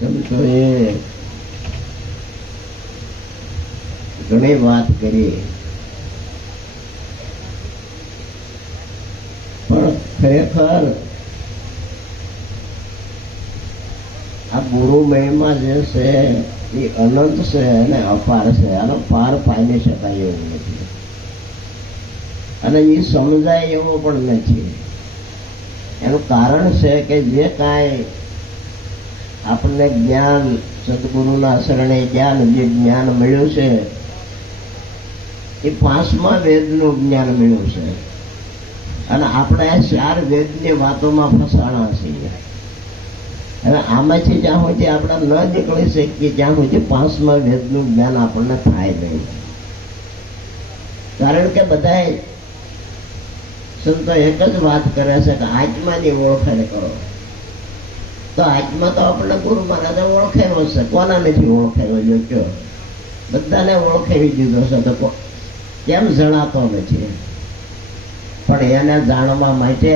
સંતોએ ઘણી વાત કરી, પણ ખરેખર આ ગુરુ મહિમા જે છે એ અનંત છે અને અપાર છે. આનો પાર પામી શકાય એવું નથી અને એ સમજાય એવો પણ નથી. એનું કારણ છે કે જે કાંઈ આપણને જ્ઞાન સદગુરુના શરણે જ્ઞાન જે જ્ઞાન મળ્યું છે એ 5મા વેદનું જ્ઞાન મળ્યું છે અને આપણે આ 4 વેદની વાતોમાં ફસાણા છીએ. હવે આમાંથી જ્યાં સુધી આપણે ન નીકળી શકીએ ત્યાં સુધી 5મા વેદનું જ્ઞાન આપણને થાય નહીં. કારણ કે બધા સંતો એક જ વાત કરે છે કે આત્માની ઓળખાણ કરો. તો આત્મા તો આપણને ગુરુ મહારાજે ઓળખાયો છે. કોના નથી ઓળખાયો? જો કયો, બધાને ઓળખાવી દીધો છે. તો કેમ જણાતો નથી? પણ એને જાણવા માટે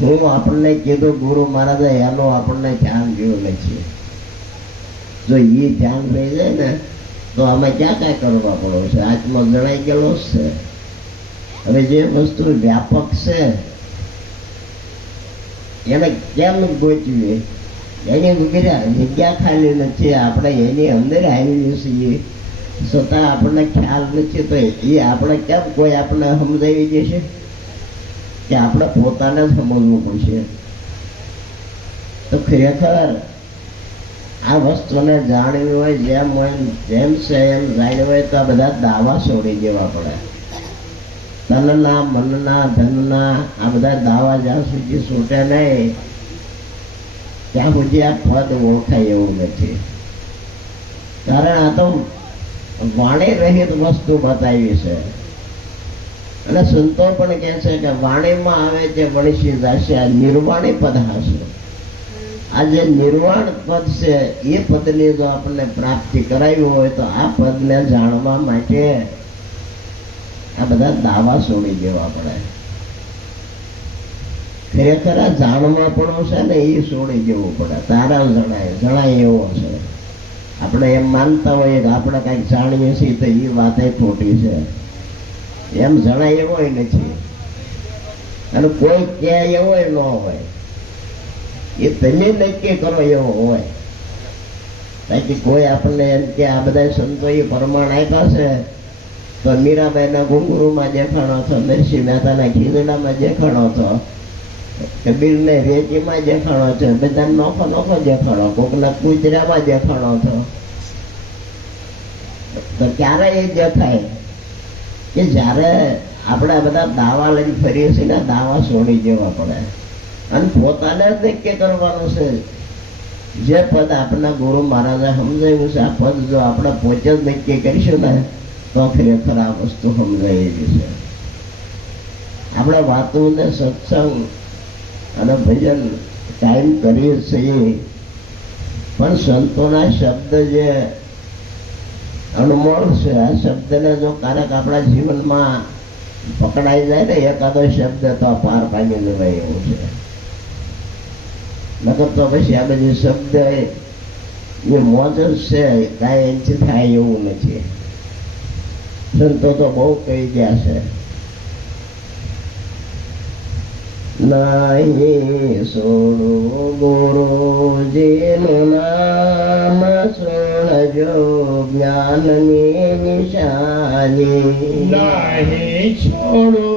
હું આપણને કીધું ગુરુ મહારાજે એનું આપણને ધ્યાન જોયું નથી. જો એ ધ્યાન રહી જાય ને તો અમે ક્યાં કાંઈ કરવા પડે છે? આત્મા જણાઈ ગયેલો જ છે. હવે જે વસ્તુ વ્યાપક છે એને કેમ ગોચવી? એની જગ્યા ખાલી નથી. આપણે એની અંદર આવી છીએ છતાં આપણને ખ્યાલ નથી. તો એ આપણે કેમ કોઈ આપણને સમજાવી દેશે? કે આપણે પોતાને જ સમજવું પડશે. તો ખરેખર આ વસ્તુને જાણવી હોય, જેમ છે એમ જાણવી હોય તો આ બધા દાવા છોડી દેવા પડે. તનના, મનના, ધનના આ બધા દાવા જ્યાં સુધી છૂટે નહીં ત્યાં સુધી આ પદ ઓળખાય એવું નથી. કારણ આ તો વાણી રહિત વસ્તુ બતાવી છે. અને સંતો પણ કહે છે કે વાણીમાં આવે છે વણસી જશે આ નિર્વાણી પદ હશે. આ જે નિર્વાણ પદ છે એ પદની જો આપણને પ્રાપ્તિ કરાવી હોય તો આ પદને જાણવા માટે આ બધા દાવા છોડી દેવા પડે. ખરેખર આ જાણવા પણ છે ને એ છોડી દેવું પડે. તારા જણાય એવો છે. આપણે એમ માનતા હોઈએ કે આપણે કંઈક જાણીએ છીએ તો એ વાત ખોટી છે. એમ જણાય એવો નથી અને કોઈ કે એવો ન હોય. એ તમે નક્કી કરો એવો હોય. બાકી કોઈ આપણને એમ કે આ બધા સંતોએ પ્રમાણ આપ્યા છે તો મીરાબાઈના ઘુંઘરૂમાં દેખાણો છો, નરસિંહ મહેતાના ખીજડામાં દેખાણો છો, કબીરને રેતીમાં દેખાણો છો, બધા નોખો નોખો દેખાણો, કોકના કુજરામાં દેખાણો છો. તો ક્યારે એ દેખાય કે જ્યારે આપણે બધા દાવા લઈને ફરીએ છીએ ને દાવા છોડી દેવા પડે અને પોતાને જ નક્કી કરવાનું છે. જે પદ આપણા ગુરુ મહારાજે સમજાવ્યું છે આ પદ જો આપણે પોતે જ નક્કી કરીશું ને તો ખરેખર આ વસ્તુ સમજાયેલી છે. આપણે વાતો ને સત્સંગ અને ભજન કાયમ કરીએ છીએ પણ સંતોના શબ્દ જે અનમોલ છે આ શબ્દને જો ક્યારેક આપણા જીવનમાં પકડાઈ જાય ને એકાદો શબ્દ તો પાર પામી લેવાય એવું છે. નકર તો પછી આ બધી શબ્દ એ મોજ જ છે, કાંઈ એનથી થાય એવું નથી. સંતો તો બહુ કહી ગયા છે નહીં છોડો ગુરુજીનું નામ સુણજો જ્ઞાનની નિશાની. નહીં છોડો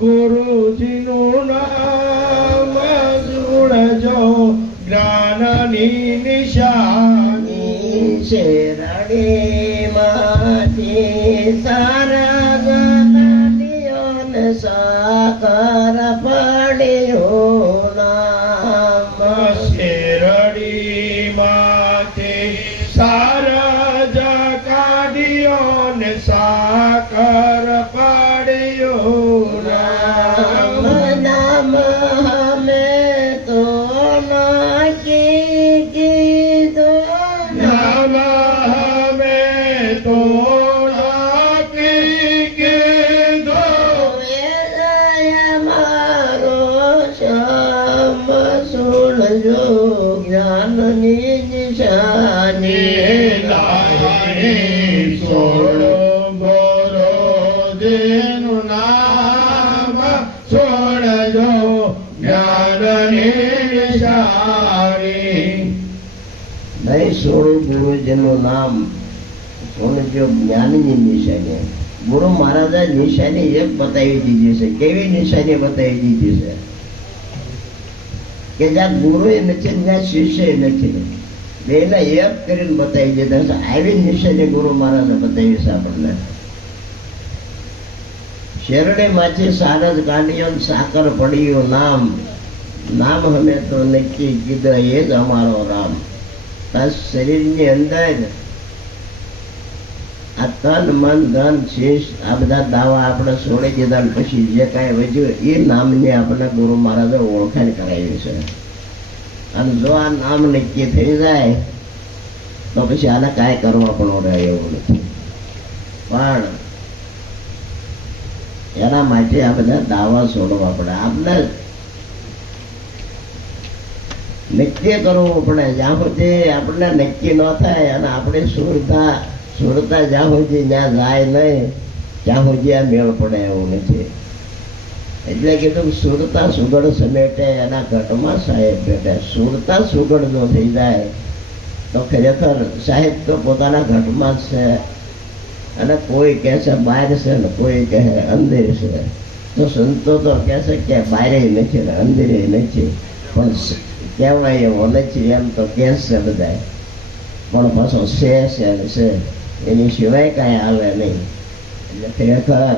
ગુરુજીનું નામ સુણજો જ્ઞાનની નિશાની. શેરડીમાંથી સારા ગણાડીઓને સાકર પડ્યું નામ. શેરડીમાંથી સારા જકાડીઓને સાકર પડ્યું નામ. નામ હમે તો નાખી કીધું, નામ હમે તો નાખી કીધું. મારો શ્યામ સુણજો જ્ઞાનની નિશાની લાહી છોડો ગુરુજીનું નામ છોડજો જ્ઞાનની નિશાની નહીં છોડું ગુરુજીનું નામ છોડજો જ્ઞાનની નિશાની. ગુરુ મહારાજે નિશાની એક બતાવી દીધી છે. કેવી નિશાની બતાવી દીધી છે કે જ્યાં ગુરુ નથી ત્યાં શિષ્ય નથી, બેને એક કરીને બતાવી દીધા છે. આવી નિશાની ગુરુ મહારાજે બતાવી છે આપણને. શેરડી માંથી સારજ કાઢ્યો સાકર પડ્યું નામ, નામ અમે તો નક્કી કીધું એ જ અમારો રામ. આ શરીરની અંદર આ તન મન ધન શીશ આ બધા દાવા આપણે છોડી દીધા પછી જે કાંઈ વધ્યું એ નામની આપણે ગુરુ મહારાજે ઓળખાણ કરાવી છે. અને જો આ નામ નક્કી થઈ જાય તો પછી આને કાંઈ કરવા પણ રહે એવું નથી. પણ એના માટે આ બધા દાવા છોડવા પડે. આપણે નક્કી કરવું પડે. જ્યાં સુધી આપણને નક્કી ન થાય અને આપણે સુરતા જ્યાં સુધી ત્યાં જાય નહીં ત્યાં સુધી આ મેળ પડે એવું નથી. એટલે કીધું સુરતા સુગડ સમેટે એના ઘટમાં સાહેબ બેઠે. સુરતા સુગડ જો થઈ જાય તો ખરેખર સાહેબ તો પોતાના ઘટમાં જ છે. અને કોઈ કહે છે બહાર છે ને કોઈ કહે અંદર છે. તો સંતો તો કહે છે કે બહારે નથી ને અંદરે નથી, પણ કહેવાય એવો નથી એમ તો કહે છે બધા. પણ પાછો છે એની સિવાય કાંઈ આવે નહીં. એટલે ખરેખર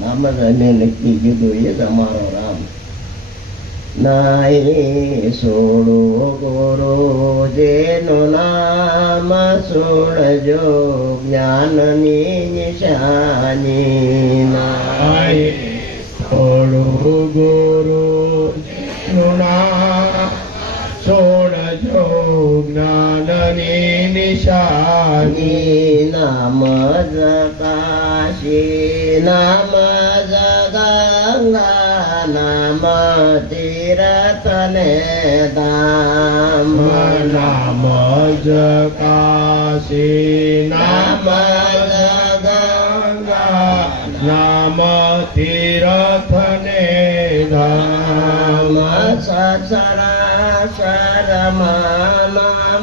નામ જ અમે નક્કી કીધું એ જ અમારો રામ. નાઈ છોડો ગુરુજીનું નામ છોડજો જ્ઞાનની નિશાની. નાઈ છોડો ગુરુજીનું નામ છોડજો જ્ઞાનની નિશાની. નામ જ કાશી નામ જ ગંગા નામ તીરથ ને ધામ. નામ જ કાશી નામ જ ગંગા નામ તીરથ ને ધામ. સસરા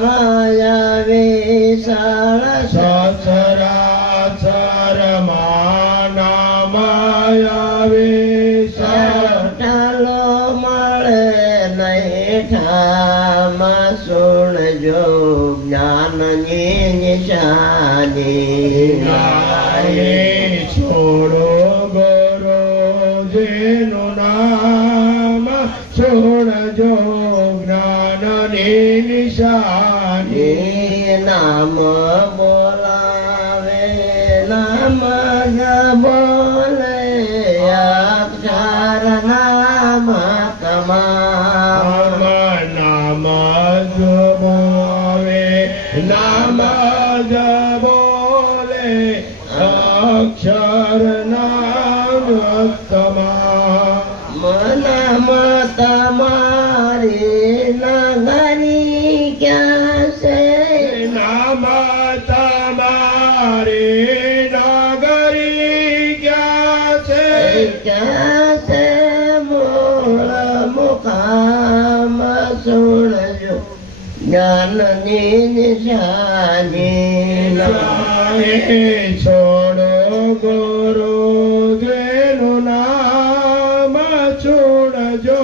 માયા વિશાળ સચરાચરમાં નામાયા વિશાળ. ચાલો મળે નહીં ઠામ સુણજો જ્ઞાનની નિશાની. નાઈ છોડો ગુરુજીનું નામ છોડજો જ્ઞાનની નિશાની. નામ બોલાવે નામ જ બોલે અક્ષર નામ તમામ. નામ જ બોલે નામ જ બોલે અક્ષર નામ તમામ. નામ તમારી નગરી ક્યાં છે? નામ તમારી નગરી ક્યાં છે? ક્યાં છે મૂળ મુકામ સુણજો જ્ઞાનની નિશાની. નાઈ છોડો ગુરુજીનું નામ છોડજો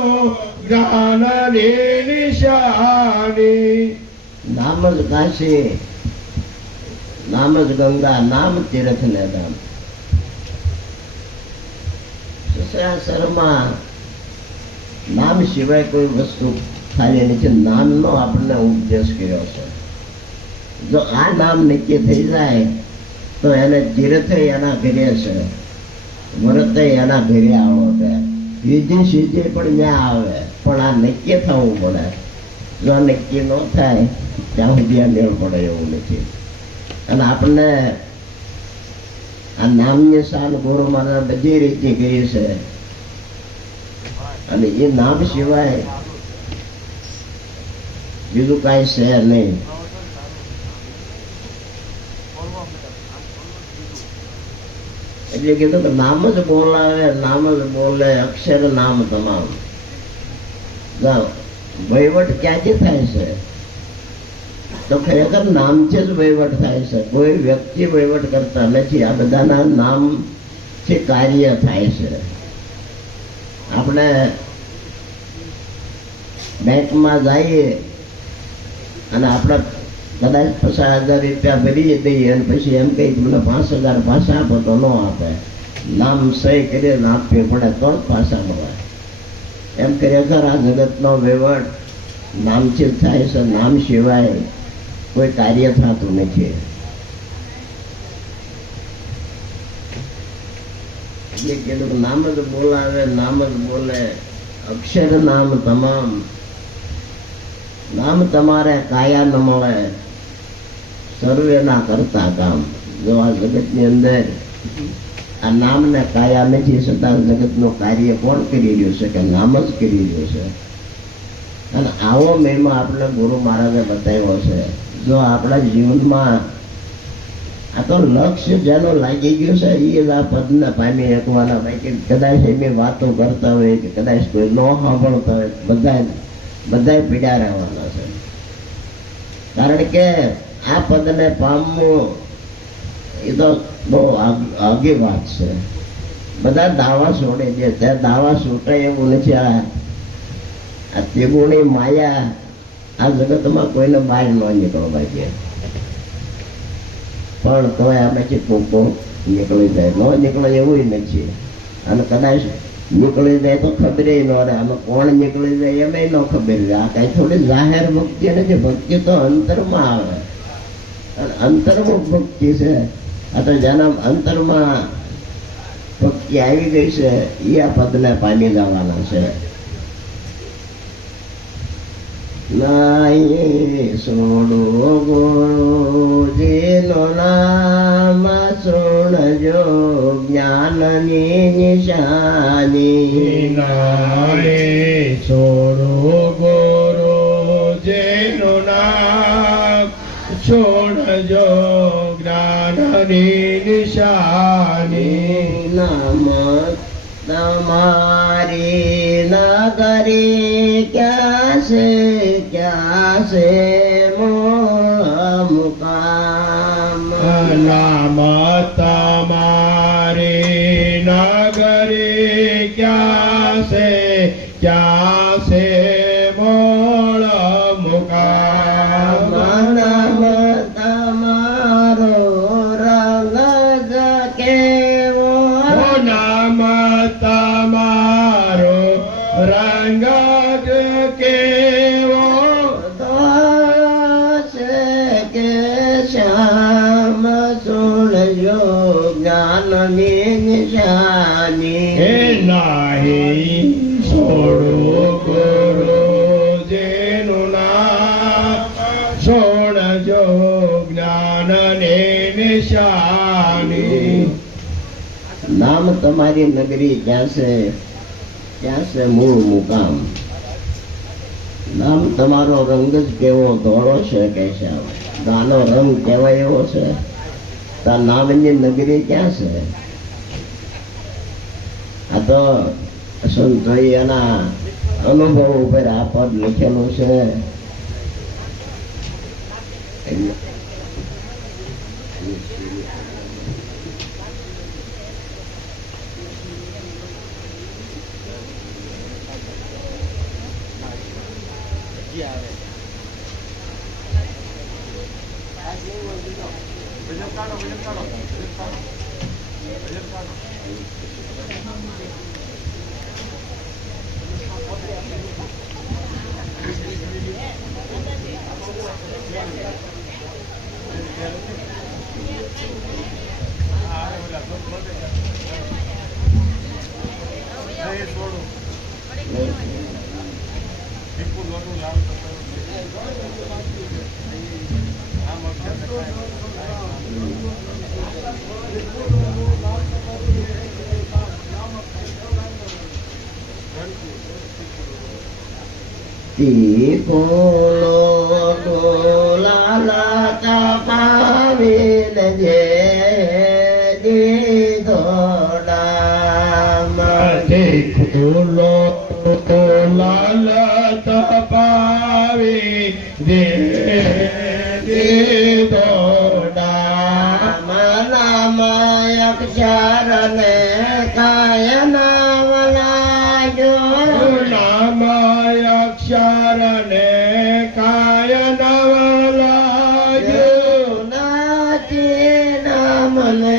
જ્ઞાનની નિશાની. નામ જ કાશી નામ જ ગંગા નામ તીરથ ને ધામ. સસરાસરમાં નામ સિવાય કોઈ વસ્તુ ખાલી નથી. નામનો આપણને ઉપદેશ કર્યો છે. જો આ નામ નક્કી થઈ જાય તો એને તીર્થ એના ઘરે છે, વ્રત એના ઘરે આવો છે, વિધિ સિદ્ધિ પણ ત્યાં આવે. પણ આ નક્કી થવું પડે. જો નક્કી ન થાય ત્યાં સુધી આ મેળ પડે એવું નથી. અને આપણને આ નામની શાન ગુરુ મહારાજ બધી રીતે કરી છે. અને એ નામ સિવાય બીજું કાંઈ છે નહીં. એટલે કીધું કે નામ જ બોલાવે, નામ જ બોલે, અક્ષર નામ તમામ. વહીવટ ક્યાંથી થાય છે? તો ખરેખર નામથી જ વહીવટ થાય છે. કોઈ વ્યક્તિ વહીવટ કરતા નથી. આ બધાના નામથી કાર્ય થાય છે. આપણે બેંકમાં જઈએ અને આપણે કદાચ 50,000 રૂપિયા ભરી દઈએ અને પછી એમ કહી મને 5,000 પાછા આપો તો ન આપે. નામ સહી કરીને આપવી પડે તો જ પાછા મળે. એમ ખરેખર આ જગતનો વહીવટ નામથી જ થાય છે. નામ સિવાય કોઈ કાર્ય થતું નથી. એટલે કીધું નામ જ બોલાવે, નામ જ બોલે, અક્ષર નામ તમામ. નામ તમારે કાયા ન મળે, સર્વેના કરતા કામ. જો આ જગતની અંદર આ નામને કાયા નથી, છતાં જગતનું કાર્ય કોણ કરી રહ્યું છે? કે નામ જ કરી રહ્યું છે. અને આવો મહિમા આપણે ગુરુ મહારાજે બતાવ્યો છે. જો આપણા જીવનમાં આ તો લક્ષ્ય જેનું લાગી ગયું છે એ જ આ પદને પામી શકવાના. બાકી કદાચ એની વાતો કરતા હોય કે કદાચ કોઈ ન સાંભળતા હોય, બધા પીડા રહેવાના છે. કારણ કે આ પદને પામવું એ તો બહુ આગી વાત છે. બધા દાવા છોડી દે. ત્યાં દાવા છૂટે એવું નથી. આ ત્રિગુણી માયા આ જગતમાં કોઈને બહાર ન નીકળવા દે. પણ તોય આમાંથી કોકો નીકળી જાય. ન નીકળે એવું નથી. અને કદાચ નીકળી જાય તો ખબર ન રહે. અને કોણ નીકળી જાય એમ ન ખબર રહે. આ કઈ થોડી જાહેર ભક્તિ નથી. ભક્તિ તો અંતરમાં આવે. અને અંતર્મુખ ભક્તિ છે. આ તો જેના અંતરમાં ભક્તિ આવી ગઈ છે એ આ પદને પામી જવાના છે. નાઈ સોડો ગુરુજીનું નામ સુણજો જ્ઞાનની નિશાની. નાઈ સોડો ગુરુજીનું નામ સુણજો જ્ઞાનની નિશાની. નામ તમારી નગરી ક્યાં છે મુકામ. નામ તમારી નગરી ક્યાં છે મોળ મુકામ. નામ તમારો રંગ કેવો, નામ તમારો રંગ કેવો, દોષ કે શ્યામ સુણજો જ્ઞાનની નિશાની. હે નાહી છોડો ગુરુજીનું નામ સુણજો જ્ઞાનની નિશાની. નામ તમારી નગરી ક્યાં છે મૂળ મુકામ. નામ તમારો રંગ જ કેવો ધોળો છે કે શ્યામ. ગાનો રંગ કેવાય એવો છે. તાર નામની નગરી ક્યાં છે? આ તો સંતોએ એના અનુભવ ઉપર આ પદ લખેલું છે. તીકોલો ડોલા તપાવીને જે દીધો નામ ખુલો લાલ તપાવી દે દીધો નામ નામ અક્ષર ને કાય નામ લાજો નામ અક્ષર ને કાય નવલાયો નાચી નામ ને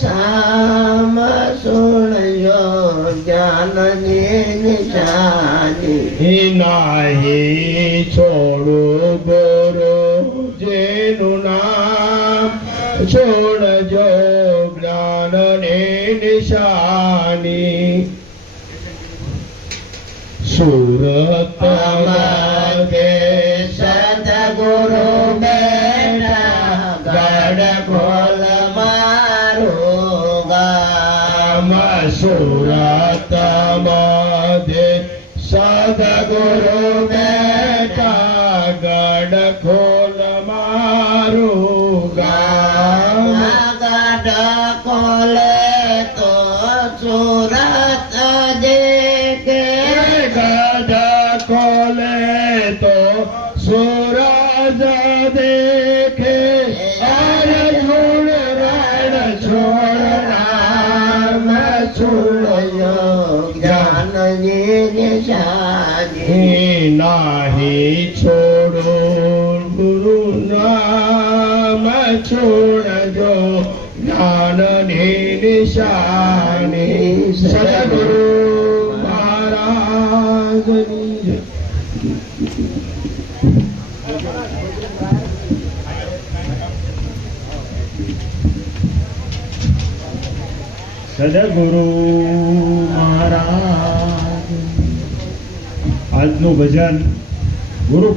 શામ સુણજો જ્ઞાનની નિશાની નાહી છોડું ગુરુ જેનું નામ છોડજો જ્ઞાનની નિશાની સુરત અમારે સદગુરુ બેઠા ગઢ ખોલ મારું ગામ સુરત મધ્ય સદગુરુ બેઠા ગઢ ખોલ મારું ગામ ગઢ ખોલે તો સુરત દેખે ગઢ ખોલે તો સૂરજ દેખે અર્જુન રણ છોડનાર સુણજો જ્ઞાનની નિશાની નાહી છોડો ગુરુ નામ છોડજો જ્ઞાનની નિશાની સદગુરુ મહારાજની જય. સદગુરુ મહારાજ આજનું ભજન ગુરુ